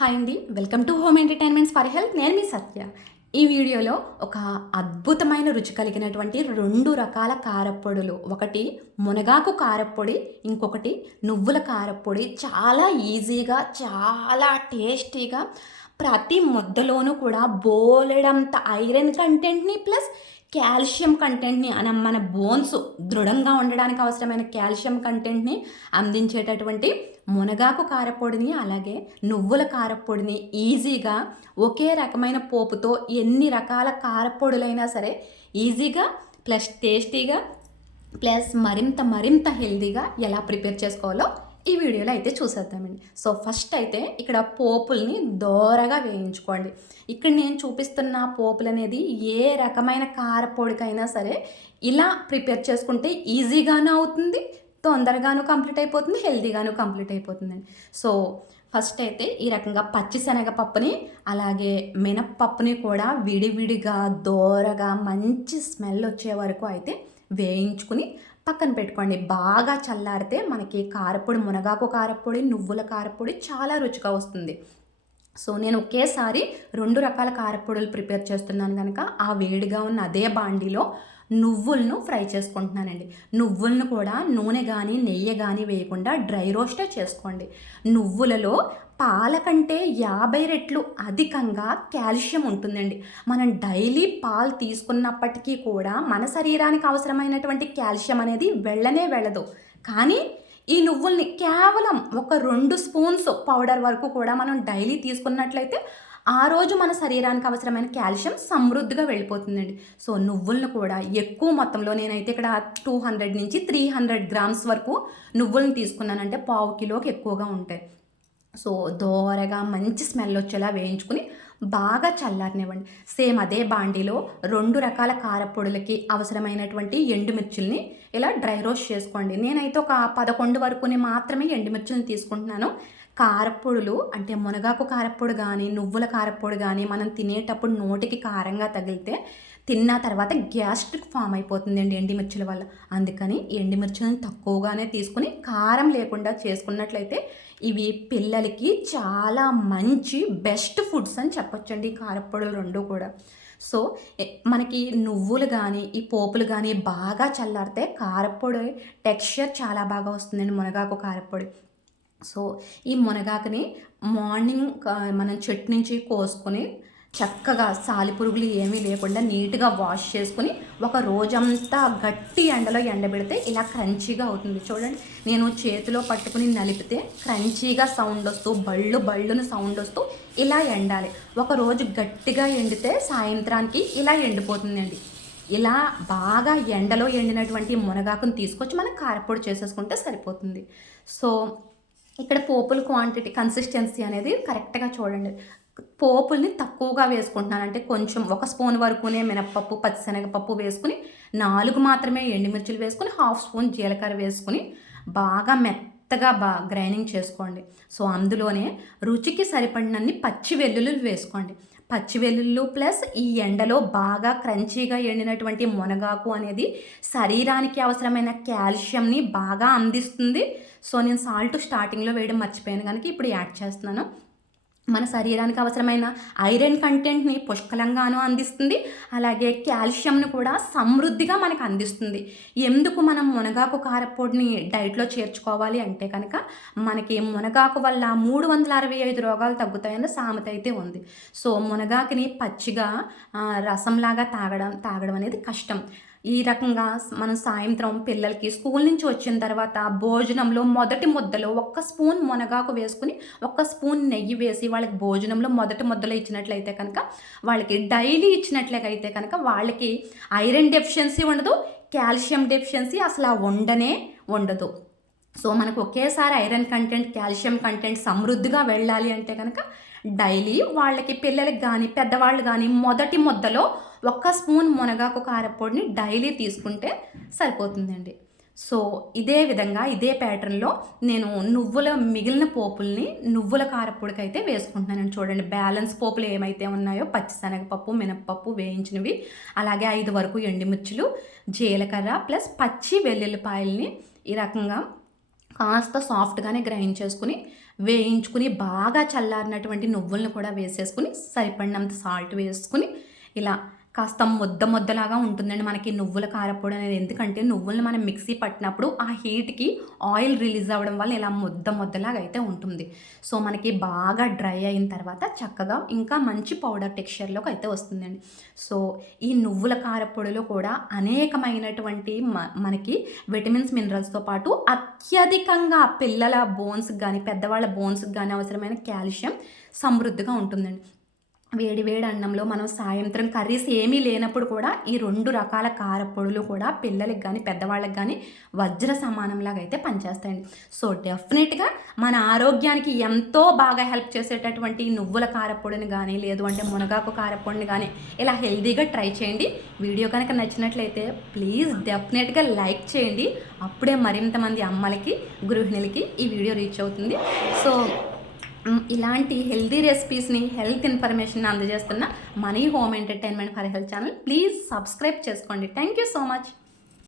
Hi అండి. Welcome to home entertainments for health. నేను మీ సత్య. ఈ వీడియోలో ఒక అద్భుతమైన రుచి కలిగినటువంటి రెండు రకాల కారప్పొడులు. ఒకటి మునగాకు కారప్పొడి ఇంకొకటి నువ్వుల కారప్పొడి. చాలా ఈజీగా చాలా టేస్టీగా ప్రతి ముద్దలోనూ కూడా బోలెడంత ఐరన్ కంటెంట్ని ప్లస్ కాల్షియం కంటెంట్ని అన మన బోన్స్ దృఢంగా ఉండడానికి అవసరమైన కాల్షియం కంటెంట్ని అందించేటటువంటి మునగాకు కారపొడిని అలాగే నువ్వుల కారపొడిని ఈజీగా ఒకే రకమైన పోపుతో ఎన్ని రకాల కారపొడులైనా సరే ఈజీగా ప్లస్ టేస్టీగా ప్లస్ మరింత మరింత హెల్తీగా ఎలా ప్రిపేర్ చేసుకోవాలో ఈ వీడియోలో అయితే చూసేద్దామండి. సో ఫస్ట్ అయితే ఇక్కడ పోపుల్ని దోరగా వేయించుకోండి. ఇక్కడ నేను చూపిస్తున్న పోపులు అనేది ఏ రకమైన కారపొడికైనా సరే ఇలా ప్రిపేర్ చేసుకుంటే ఈజీగాను అవుతుంది తొందరగాను కంప్లీట్ అయిపోతుంది హెల్తీగాను కంప్లీట్ అయిపోతుందండి. సో ఫస్ట్ అయితే ఈ రకంగా పచ్చిశనగపప్పుని అలాగే మినప్పప్పుని కూడా విడివిడిగా దోరగా మంచి స్మెల్ వచ్చే వరకు అయితే వేయించుకుని పక్కన పెట్టుకోండి. బాగా చల్లారితే మనకి కారపొడి మునగాకు కారపొడి నువ్వుల కారపొడి చాలా రుచిగా వస్తుంది. సో నేను ఒకేసారి రెండు రకాల కారపొడులు ప్రిపేర్ చేస్తున్నాను కనుక ఆ వేడిగా ఉన్న అదే బాండీలో నువ్వులను ఫ్రై చేసుకుంటున్నానండి. నువ్వులను కూడా నూనె కానీ నెయ్యి కానీ వేయకుండా డ్రై రోస్టే చేసుకోండి. నువ్వులలో పాల కంటే యాభై రెట్లు అధికంగా కాల్షియం ఉంటుందండి. మనం డైలీ పాలు తీసుకున్నప్పటికీ కూడా మన శరీరానికి అవసరమైనటువంటి కాల్షియం అనేది వెళ్ళనే వెళ్ళదు. కానీ ఈ నువ్వుల్ని కేవలం ఒక రెండు స్పూన్స్ పౌడర్ వరకు కూడా మనం డైలీ తీసుకున్నట్లయితే ఆ రోజు మన శరీరానికి అవసరమైన కాల్షియం సమృద్ధిగా వెళ్ళిపోతుందండి. సో నువ్వులను కూడా ఎక్కువ మొత్తంలో నేనైతే ఇక్కడ టూ హండ్రెడ్ నుంచి త్రీ హండ్రెడ్ గ్రామ్స్ వరకు నువ్వులను తీసుకున్నానంటే పావు కిలోకి ఎక్కువగా ఉంటాయి. సో దోరగా మంచి స్మెల్ వచ్చేలా వేయించుకుని బాగా చల్లారనివ్వండి. సేమ్ అదే బాండీలో రెండు రకాల కారపొడులకి అవసరమైనటువంటి ఎండుమిర్చుల్ని ఇలా డ్రై రోస్ట్ చేసుకోండి. నేనైతే ఒక పదకొండు వరకుని మాత్రమే ఎండుమిర్చులను తీసుకుంటున్నాను. కారపొడులు అంటే మునగాకు కారపొడి కానీ నువ్వుల కారపొడి కానీ మనం తినేటప్పుడు నోటికి కారంగా తగిలితే తిన్న తర్వాత గ్యాస్ట్రిక్ ఫామ్ అయిపోతుందండి ఎండిమిర్చుల వల్ల. అందుకని ఎండిమిర్చులను తక్కువగానే తీసుకుని కారం లేకుండా చేసుకున్నట్లయితే ఇవి పిల్లలకి చాలా మంచి బెస్ట్ ఫుడ్స్ అని చెప్పొచ్చండి కారపొడులు రెండు కూడా. సో మనకి నువ్వులు కానీ ఈ పోపులు కానీ బాగా చల్లారితే కారపొడి టెక్స్చర్ చాలా బాగా వస్తుందండి మునగాకు కారపొడి. సో ఈ మునగాకుని మార్నింగ్ మనం చెట్టు నుంచి కోసుకొని చక్కగా సాలిపురుగులు ఏమీ లేకుండా నీట్గా వాష్ చేసుకుని ఒక రోజంతా గట్టి ఎండలో ఎండబెడితే ఇలా క్రంచీగా అవుతుంది. చూడండి నేను చేతిలో పట్టుకుని నలిపితే క్రంచీగా సౌండ్ వస్తూ బళ్ళు బళ్ళును సౌండ్ వస్తూ ఇలా ఎండాలి. ఒక రోజు గట్టిగా ఎండితే సాయంత్రానికి ఇలా ఎండిపోతుందండి. ఇలా బాగా ఎండలో ఎండినటువంటి మునగాకును తీసుకొచ్చి మనం కారపొడి చేసేసుకుంటే సరిపోతుంది. సో ఇక్కడ పోపుల క్వాంటిటీ కన్సిస్టెన్సీ అనేది కరెక్ట్గా చూడండి. పోపుల్ని తక్కువగా వేసుకుంటున్నాను. అంటే కొంచెం ఒక స్పూన్ వరకునే మినప్పప్పు పచ్చిశనగపప్పు వేసుకుని నాలుగు మాత్రమే ఎండుమిర్చులు వేసుకుని హాఫ్ స్పూన్ జీలకర్ర వేసుకుని బాగా మెత్తగా బా గ్రైండింగ్ చేసుకోండి. సో అందులోనే రుచికి సరిపడినన్ని పచ్చి వెల్లుల్లి వేసుకోండి. పచ్చి వెల్లుల్లు ప్లస్ ఈ ఎండలో బాగా క్రంచీగా ఎండినటువంటి మునగాకు అనేది శరీరానికి అవసరమైన కాల్షియంని బాగా అందిస్తుంది. సో నేను సాల్ట్ స్టార్టింగ్లో వేయడం మర్చిపోయాను. కనుక ఇప్పుడు యాడ్ చేస్తున్నాను. మన శరీరానికి అవసరమైన ఐరన్ కంటెంట్ని పుష్కలంగాను అందిస్తుంది. అలాగే కాల్షియంను కూడా సమృద్ధిగా మనకు అందిస్తుంది. ఎందుకు మనం మునగాకు కారపొడిని డైట్లో చేర్చుకోవాలి అంటే కనుక మనకి మునగాకు వల్ల మూడు వందల అరవై ఐదు రోగాలు తగ్గుతాయన్న సామెత అయితే ఉంది. సో మునగాకుని పచ్చిగా రసంలాగా తాగడం తాగడం అనేది కష్టం. ఈ రకంగా మనం సాయంత్రం పిల్లలకి స్కూల్ నుంచి వచ్చిన తర్వాత భోజనంలో మొదటి ముద్దలో ఒక్క స్పూన్ మునగాకు వేసుకుని ఒక్క స్పూన్ నెయ్యి వేసి వాళ్ళకి భోజనంలో మొదటి ముద్దలో ఇచ్చినట్లయితే కనుక వాళ్ళకి డైలీ ఇచ్చినట్లయితే కనుక వాళ్ళకి ఐరన్ డెఫిషియన్సీ ఉండదు కాల్షియం డెఫిషియన్సీ అసలు ఉండనే ఉండదు. సో మనకు ఒకేసారి ఐరన్ కంటెంట్ కాల్షియం కంటెంట్ సమృద్ధిగా వెళ్ళాలి అంటే కనుక డైలీ వాళ్ళకి పిల్లలకి కానీ పెద్దవాళ్ళు కానీ మొదటి ముద్దలో ఒక్క స్పూన్ మునగాకు కారపొడిని డైలీ తీసుకుంటే సరిపోతుందండి. సో ఇదే విధంగా ఇదే ప్యాటర్న్లో నేను నువ్వుల మిగిలిన పోపుల్ని నువ్వుల కారపొడికి అయితే వేసుకుంటున్నాను చూడండి బ్యాలెన్స్ పోపులు ఏమైతే ఉన్నాయో పచ్చిశనగపప్పు మినప్పప్పు వేయించినవి అలాగే ఐదు వరకు ఎండిమిర్చులు జీలకర్ర ప్లస్ పచ్చి వెల్లుల్లిపాయల్ని ఈ రకంగా కాస్త సాఫ్ట్గానే గ్రైండ్ చేసుకుని వేయించుకుని బాగా చల్లారినటువంటి నువ్వులను కూడా వేసేసుకుని సరిపడినంత సాల్ట్ వేసుకుని ఇలా కాస్త ముద్ద ముద్దలాగా ఉంటుందండి మనకి నువ్వుల కారపొడి అనేది. ఎందుకంటే నువ్వులను మనం మిక్సీ పట్టినప్పుడు ఆ హీట్కి ఆయిల్ రిలీజ్ అవ్వడం వల్ల ఇలా ముద్ద ముద్దలాగా అయితే ఉంటుంది. సో మనకి బాగా డ్రై అయిన తర్వాత చక్కగా ఇంకా మంచి పౌడర్ టెక్స్చర్లోకి అయితే వస్తుందండి. సో ఈ నువ్వుల కారపొడిలో కూడా అనేకమైనటువంటి మ- మనకి విటమిన్స్ మినరల్స్తో పాటు అత్యధికంగా పిల్లల బోన్స్కి కానీ పెద్దవాళ్ళ బోన్స్కి కానీ అవసరమైన కాల్షియం సమృద్ధిగా ఉంటుందండి. వేడి వేడి అన్నంలో మనం సాయంత్రం కర్రీస్ ఏమీ లేనప్పుడు కూడా ఈ రెండు రకాల కారపొడులు కూడా పిల్లలకి కానీ పెద్దవాళ్ళకి కానీ వజ్ర సమానంలాగా అయితే పనిచేస్తాయండి. సో డెఫినెట్గా మన ఆరోగ్యానికి ఎంతో బాగా హెల్ప్ చేసేటటువంటి నువ్వుల కారపొడిని కానీ లేదు అంటే మునగాకు కారపొడిని కానీ ఇలా హెల్తీగా ట్రై చేయండి. వీడియో కనుక నచ్చినట్లయితే ప్లీజ్ డెఫినెట్గా లైక్ చేయండి. అప్పుడే మరింత మంది అమ్మలకి గృహిణులకి ఈ వీడియో రీచ్ అవుతుంది. సో ఇలాంటి హెల్దీ రెసిపీస్ని హెల్త్ ఇన్ఫర్మేషన్ అందజేస్తున్న money home entertainment for health channel please subscribe చేసుకోండి. Thank you so much